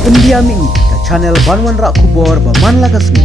Pendiam ini ke channel Banwan Rak Kubor Baman Lakasmi.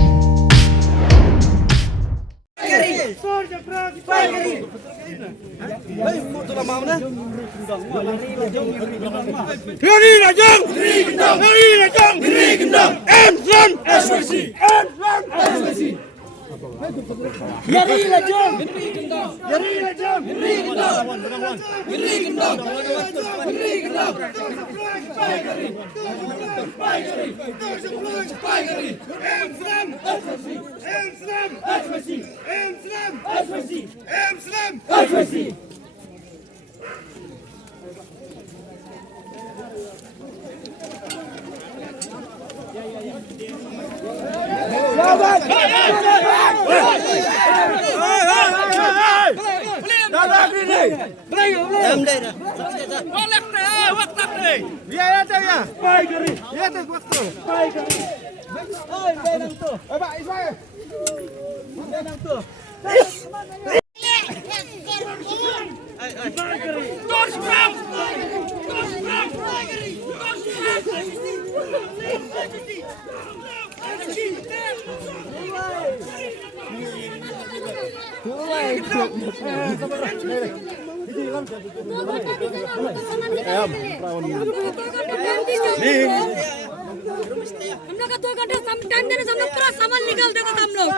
हम लोग का 2 घंटे टाइम देने से हम लोग पूरा सामान निकाल देते थे हम लोग।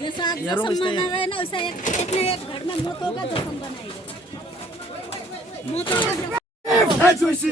जैसा सम्मान आ रहा है ना वैसा एक ने एक घर में मोतों का जश्न बनाएगा। मोतों का HYC